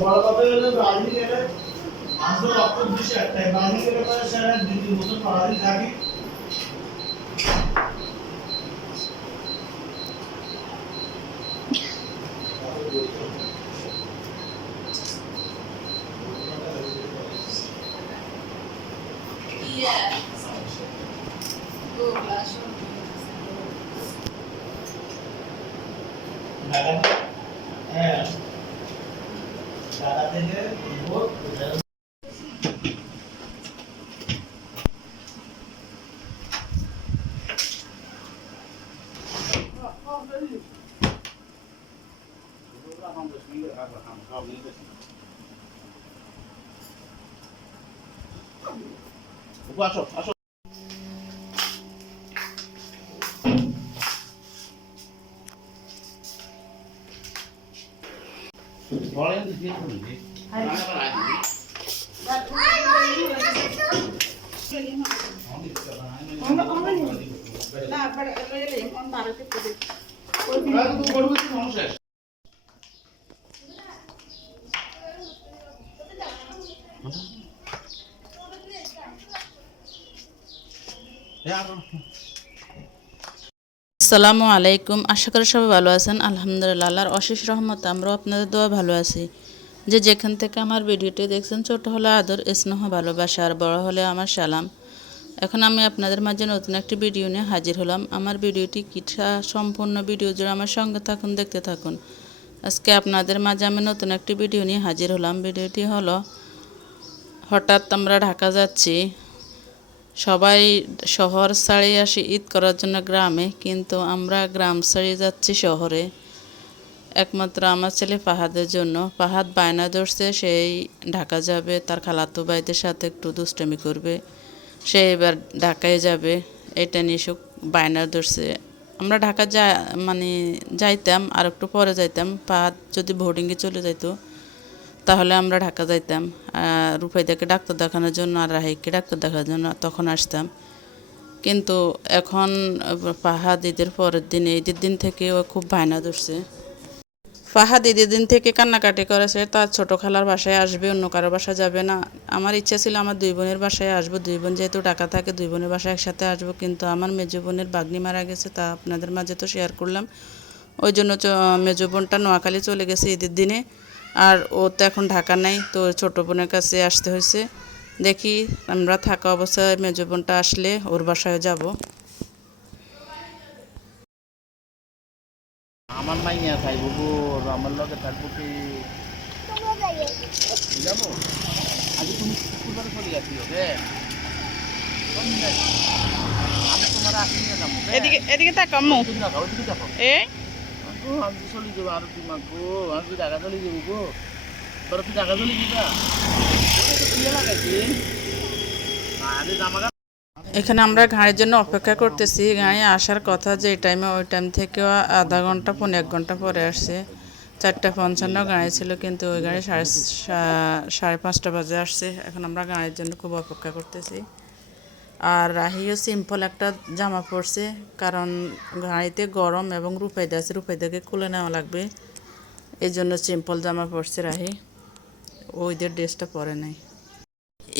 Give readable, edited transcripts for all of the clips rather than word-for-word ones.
বড় কথা হলো ব্রাজিল গেলে আমাদের রক্ত দৃশ্য একটাই ব্রাজিল গেলে পরে সেটা 2-3 বছর ব্রাজিল থাকি হ্যাঁ দাদা থেকে ভোট আসো আসো বলেন দিয়ে শুনি আসসালামু আলাইকুম। আশা করি সবাই ভালো আছেন। আলহামদুলিল্লাহ, আল্লাহর অশেষ রহমত আমরাও আপনাদের দোয়া ভালো আছি। যে যেখান থেকে আমার ভিডিওটি দেখছেন, ছোট হলে আদর, স্নেহ, ভালোবাসা, আর বড় হলে আমার সালাম। এখন আমি আপনাদের মাঝে নতুন একটি ভিডিও নিয়ে হাজির হলাম। আমার ভিডিওটি কিটা সম্পূর্ণ ভিডিও জুড়ে আমার সঙ্গে থাকুন, দেখতে থাকুন। আজকে আপনাদের মাঝে আমি নতুন একটি ভিডিও নিয়ে হাজির হলাম। ভিডিওটি হলো, হঠাৎ আমরা ঢাকা যাচ্ছি, সবাই শহর ছাড়িয়ে আসি ঈদ করার জন্য গ্রামে, কিন্তু আমরা গ্রাম ছাড়িয়ে যাচ্ছি শহরে একমাত্র আমার ছেলে ফাহাদের জন্য। ফাহাদ বায়না ধরছে সেই ঢাকা যাবে, তার খালাতো ভাইদের সাথে একটু দুষ্টামি করবে, সে এবার ঢাকায় যাবে, এটা নিয়ে সব বায়না ধরছে। আমরা ঢাকা যাইতাম, আর একটু পরে যাইতাম। ফাহাদ যদি বোর্ডিংয়ে চলে যাইতো তাহলে আমরা ঢাকা যাইতাম, রুফাইদাকে ডাক্তার দেখানোর জন্য আর রাহিকে ডাক্তার দেখানোর জন্য তখন আসতাম। কিন্তু এখন ফাহাদ ঈদের পরের দিন, ঈদের দিন থেকে ও খুব বায়না ধরছে। ফাহাদ ঈদের দিন থেকে কান্নাকাটি করেছে, তার ছোটো খালার বাসায় আসবে, অন্য কারো বাসায় যাবে না। আমার ইচ্ছা ছিল আমার দুই বোনের বাসায় আসবো, দুই বোন যেহেতু ঢাকা থাকে, দুই বোনের বাসায় একসাথে আসবো, কিন্তু আমার মেজো বোনের বাগনি মারা গেছে, তা আপনাদের মাঝে তো শেয়ার করলাম। ওই জন্য মেজো বোনটা নোয়াখালী চলে গেছে ঈদের দিনে, আর ও তো এখন ঢাকা নাই, তো ছোটো বোনের কাছে আসতে হয়েছে। দেখি আমরা থাকা অবস্থায় মেজো বোনটা আসলে ওর বাসায় যাব। আমার মাইয়া খাইব গো আমার লগে থাকবো কি যাবো আজ তুমি স্কুলে চলে যাচ্ছি ওকে আমি তোমার আসি নিয়ে যাবো এদিকে এদিকে তাকামু তুমি রাখো ওদিকে দেখো আমি চলে যাবো আর তুই মাগো আমি ঢাকা চলে যাবো গো তোর তুই ঢাকা চলে যাবা তুমি লাগাইছি আরে জামা এখানে আমরা গাড়ির জন্য অপেক্ষা করতেছি। গাড়ি আসার কথা যে টাইমে, ওই টাইম থেকে আধা ঘন্টা 1.5 ঘন্টা পরে আসছে। 4:55 গাড়ি ছিল, কিন্তু ওই গাড়ি 5:30 বাজে আসছে। এখন আমরা গাড়ির জন্য খুব অপেক্ষা করতেছি। আর রাহিও সিম্পল একটা জামা পরছে, কারণ গাড়িতে গরম এবং রুফাইদা আছে, রুফাইদাকে খুলে নেওয়া লাগবে, এই জন্য সিম্পল জামা পরছে রাহি। ওইদের ড্রেসটা পরে নাই,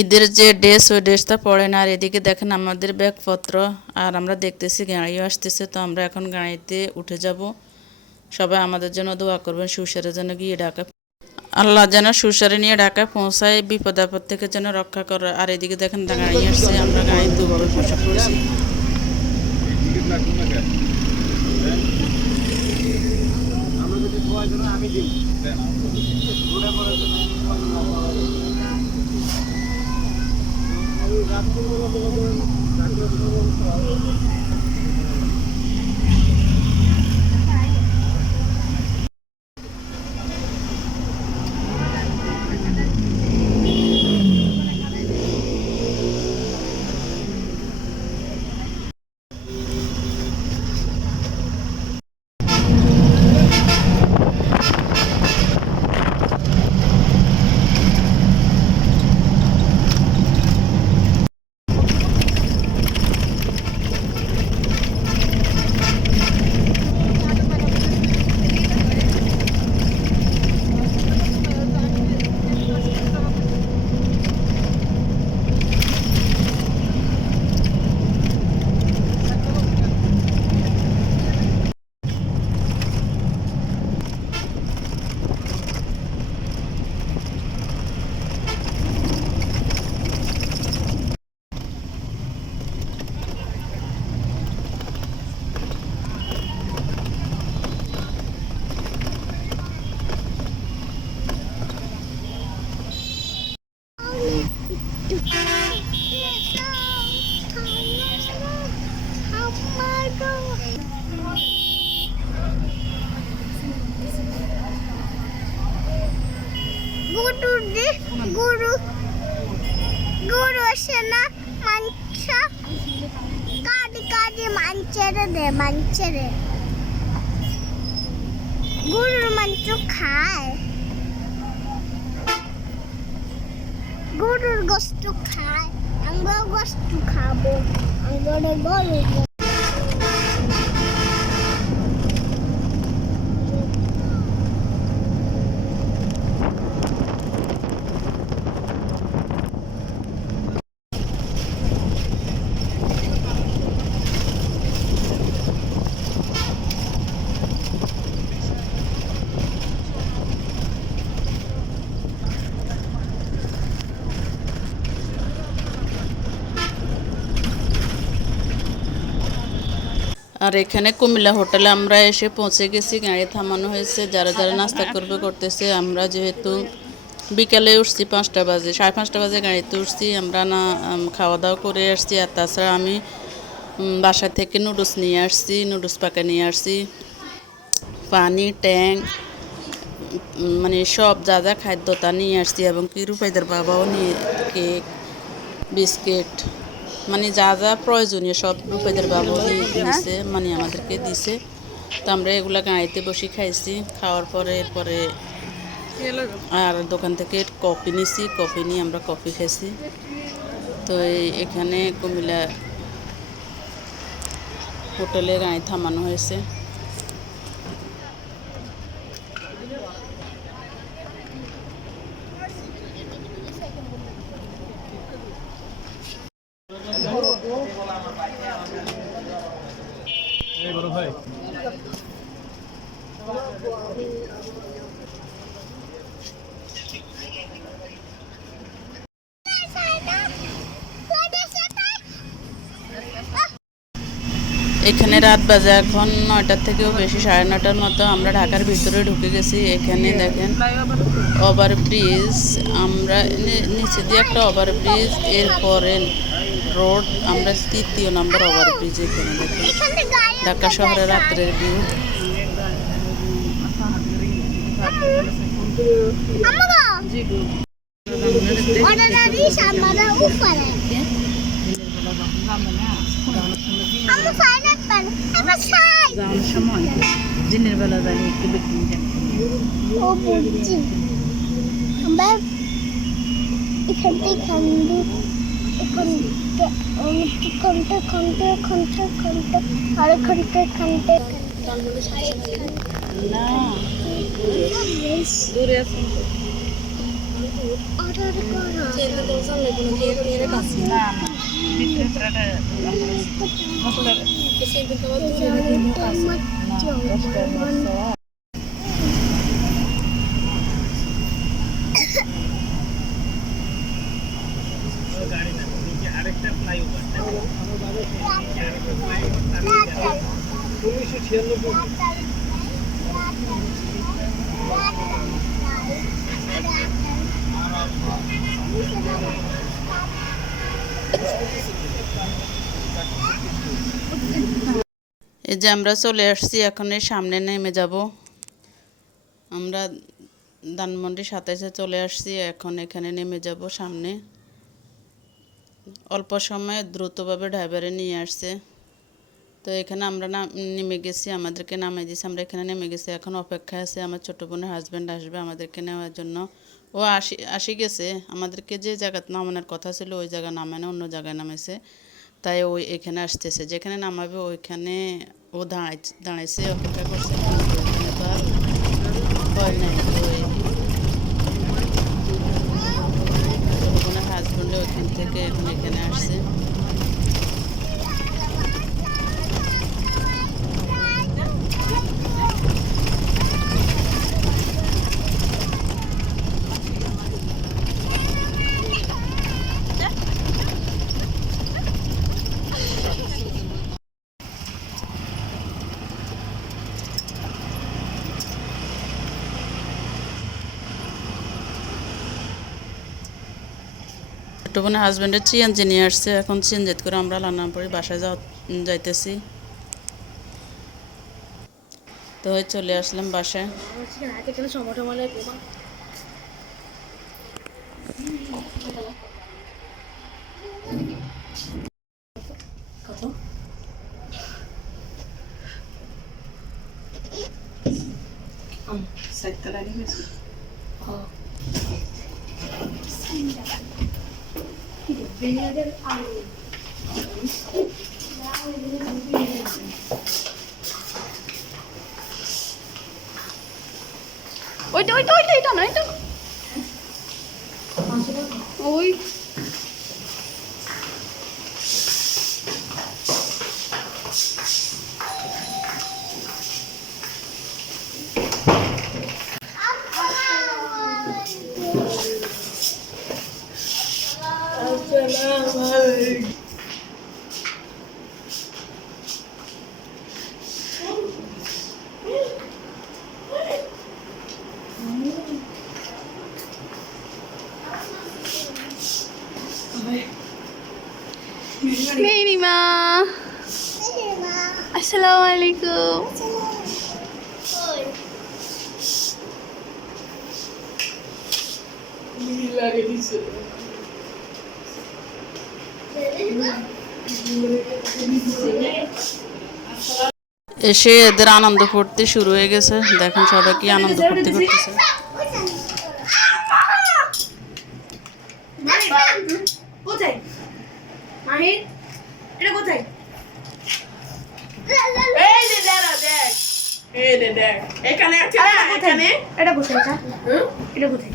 ঈদের যে ড্রেস ওই ড্রেসটা পরে না। আর এদিকে দেখেন আমাদের ব্যাগপত্র, আর আমরা দেখতেছি গাড়িও আসতেছে, তো আমরা এখন গাড়িতে উঠে যাব। সবাই আমাদের জন্য দোয়া করবেন, সুসারের জন্য গিয়ে ঢাকা, আল্লাহ যেন সুসারে নিয়ে ঢাকা পৌঁছায়, বিপদ আপদ থেকে যেন রক্ষা করে। আর এদিকে দেখেন গাড়ি আসছে, আমরা গাড়িতে উপরে বসে পড়ছি। guru guru sana mancha kadi manchere guru manchu খায় গরুর গোশত খায় আমরা গোশত খাবো আমরা গরু আর এখানে কুমিল্লা হোটেলে আমরা এসে পৌঁছে গেছি, গাড়ি থামানো হয়েছে, যারা যারা নাস্তা করবে করতেছে। আমরা যেহেতু বিকালে উঠছি 5টা বাজে, 5:30 বাজে গাড়িতে উঠছি, আমরা না খাওয়া দাওয়া করে আসছি। আর তাছাড়া আমি বাসা থেকে নুডলস নিয়ে আসছি, নুডলস পাকা নিয়ে আসছি, পানি ট্যাং মানে সব যা যা খাদ্য তা নিয়ে আসছি। এবং কি রূপাইদার বাবাও নিয়ে কেক বিস্কিট মানে যা যা প্রয়োজনীয় সব রূপাইদার বাবাও দিয়েছে, মানে আমাদেরকে দিছে। তো আমরা এগুলা গাড়িতে বসে খাইছি। খাওয়ার পরে এরপরে আর দোকান থেকে কফি নিছি, কফি নিয়ে আমরা কফি খাইছি। তো এখানে কুমিল্লা হোটেলে গাড়ি থামানো হয়েছে। এখানে রাত বাজে এখন 9টার থেকেও বেশি, 9:30টার মতো। আমরা ঢাকার ভিতরে ঢুকে গেছি। এখানে দেখেন ওভারব্রিজ, আমরা নিচে দিয়ে একটা ওভারব্রিজ, এরপরে রোড, আমরা 3য় নম্বর ওভারব্রিজ। এখানে দেখেন ঢাকা শহরের রাত্রের ভিউ। দিনের বেলা জানি একটু বেশি ও বুঝছি আমরা এখান থেকে দূরে আছে আরেকটা ফ্লাইওভার 1996 এই যে আমরা চলে আসছি, এখন এর সামনে নেমে যাব। আমরা ধানমন্ডি 27-এ চলে আসছি, এখন এখানে নেমে যাব সামনে। অল্প সময়ে দ্রুতভাবে ড্রাইভারে নিয়ে আসছে। তো এখানে আমরা নেমে গেছি, আমাদেরকে নামিয়ে দিয়েছে, আমরা এখানে নেমে গেছি। এখন অপেক্ষায় আছে আমার ছোটো বোনের হাজব্যান্ড আসবে আমাদেরকে নেওয়ার জন্য। ও আসি গেছে, আমাদেরকে যে জায়গায় নামানোর কথা ছিল ওই জায়গা নামানো, অন্য জায়গায় নামেছে। তাই ওই এখানে আসতেছে, যেখানে নামাবে ওইখানে ও দাঁড়াইছে, অপেক্ষা করছে। ওইখানে তো আর ভয় নাই। ওই হাজব্যান্ডে ওইখান থেকে এখন এখানে আসছে। ছোটো বোনের হাজব্যান্ডের সিএনজি নিয়ে আসছে, এখন সিএনজি করে আমরা লানাপুরি বাসায় যাইতেছি। তো চলে আসলাম বাসায়। সাইডটা লাগে গেছে ওইটা ওইটা ওইটা এটা না এটা ওই মেরি মা আসসালামু আলাইকুম এসে এদের আনন্দ ফুর্তি শুরু হয়ে গেছে। দেখেন সবাই কি আনন্দ ফুর্তি করতেছে। কোথায় মাহির এটা কোথায় এই যে দাঁড়া দেখ এই যে দেখ এখানে আছে এখানে এটা কোথায় এটা কোথায়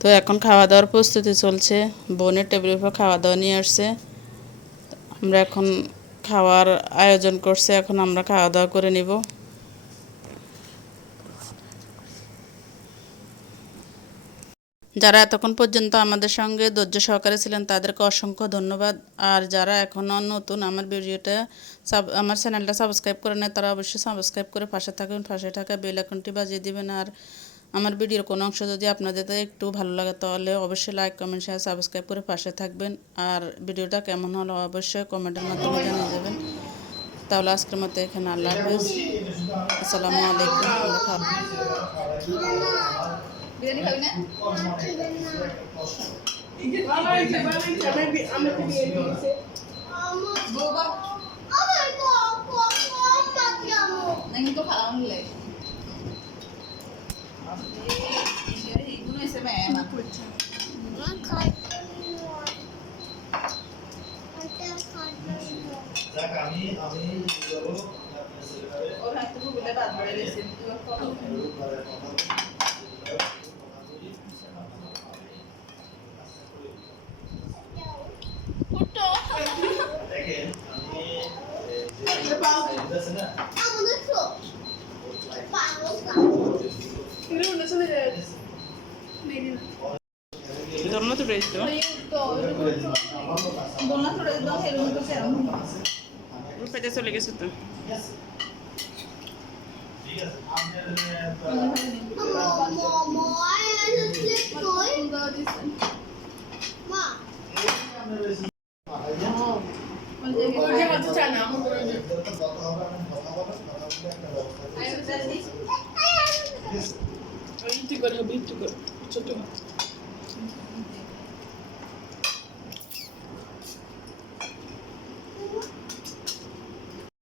তো এখন খাওয়া দাওয়ার প্রস্তুতি চলছে। বোনের টেবিলের উপর খাওয়া দাওয়া নিয়ে আসছে। আমরা এখন খাওয়ার আয়োজন করছে। এখন আমরা খাওয়া দাওয়া করে নিব। যারা এতক্ষণ পর্যন্ত আমাদের সঙ্গে ধৈর্য সহকারে ছিলেন তাদেরকে অসংখ্য ধন্যবাদ। আর যারা এখনও নতুন আমার ভিডিওটা আমার চ্যানেলটা সাবস্ক্রাইব করে নেয় তারা অবশ্যই সাবস্ক্রাইব করে পাশে থাকবেন, পাশে থাকা বেল আইকনটি বাজিয়ে দিবেন। আর আমার ভিডিওর কোনো অংশ যদি আপনাদের একটু ভালো লাগে তাহলে অবশ্যই লাইক কমেন্ট শেয়ার সাবস্ক্রাইব করে পাশে থাকবেন। আর ভিডিওটা কেমন হলো অবশ্যই কমেন্টের মাধ্যমে জানিয়ে দেবেন। তাহলে আজকের মতো এখানে আল্লাহ হাফেজ, আসসালামু আলাইকুম। বিরিয়ানি খাবি না তো খাওয়া এইগুলো এসে না ওর হাতে গুলে বাদ বাড়ে গেছে Torna tu presto. Rupete solo che sotto. Bitti gol, ছোট